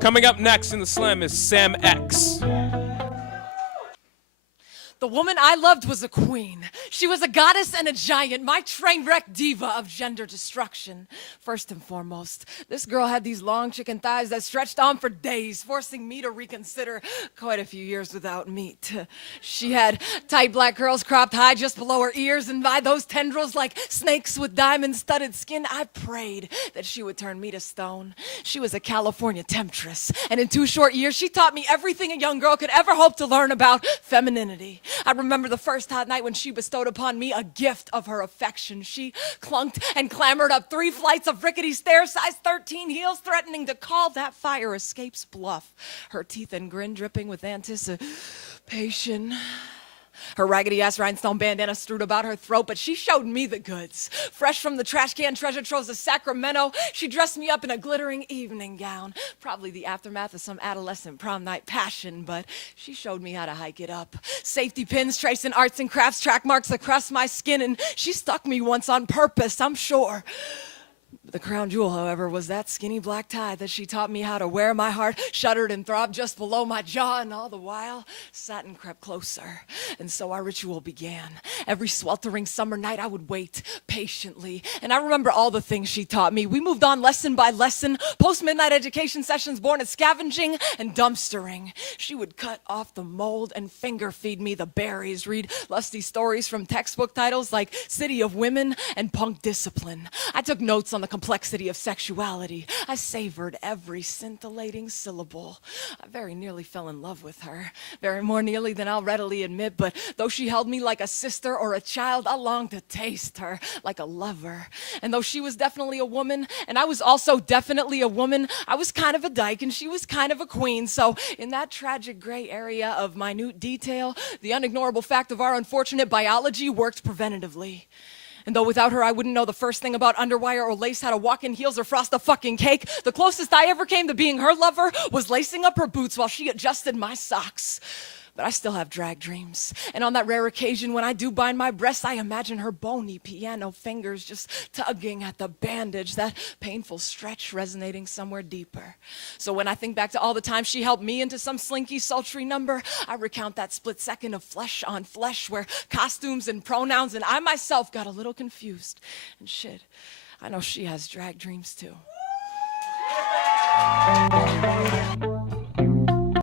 Coming up next in the slam is Sam X. The woman I loved was a queen. She was a goddess and a giant, my train wreck diva of gender destruction. First and foremost, this girl had these long chicken thighs that stretched on for days, forcing me to reconsider quite a few years without meat. She had tight black curls cropped high just below her ears, and by those tendrils like snakes with diamond-studded skin, I prayed that she would turn me to stone. She was a California temptress, and in 2 short years, she taught me everything a young girl could ever hope to learn about femininity. I remember the first hot night when she bestowed upon me a gift of her affection. She clunked and clambered up 3 flights of rickety stairs, size 13 heels, threatening to call that fire escape's bluff. Her teeth and grin dripping with anticipation. Her raggedy-ass rhinestone bandana strewed about her throat, but she showed me the goods. Fresh from the trash can treasure troves of Sacramento, she dressed me up in a glittering evening gown. Probably the aftermath of some adolescent prom night passion, but she showed me how to hike it up. Safety pins tracing arts and crafts track marks across my skin, and she stuck me once on purpose, I'm sure. The crown jewel, however, was that skinny black tie that she taught me how to wear. My heart shuddered and throbbed just below my jaw, and all the while, satin crept closer. And so our ritual began. Every sweltering summer night, I would wait patiently. And I remember all the things she taught me. We moved on lesson by lesson, post-midnight education sessions born of scavenging and dumpstering. She would cut off the mold and finger feed me the berries, read lusty stories from textbook titles like City of Women and Punk Discipline. I took notes on the complexity of sexuality. I savored every scintillating syllable. I very nearly fell in love with her, very more nearly than I'll readily admit, but though she held me like a sister or a child, I longed to taste her like a lover. And though she was definitely a woman, and I was also definitely a woman, I was kind of a dyke and she was kind of a queen. So in that tragic gray area of minute detail, the unignorable fact of our unfortunate biology worked preventatively. And though without her I wouldn't know the first thing about underwire or lace, how to walk in heels or frost a fucking cake, the closest I ever came to being her lover was lacing up her boots while she adjusted my socks. But I still have drag dreams. And on that rare occasion when I do bind my breasts, I imagine her bony piano fingers just tugging at the bandage, that painful stretch resonating somewhere deeper. So when I think back to all the times she helped me into some slinky, sultry number, I recount that split second of flesh on flesh where costumes and pronouns and I myself got a little confused. And shit, I know she has drag dreams too.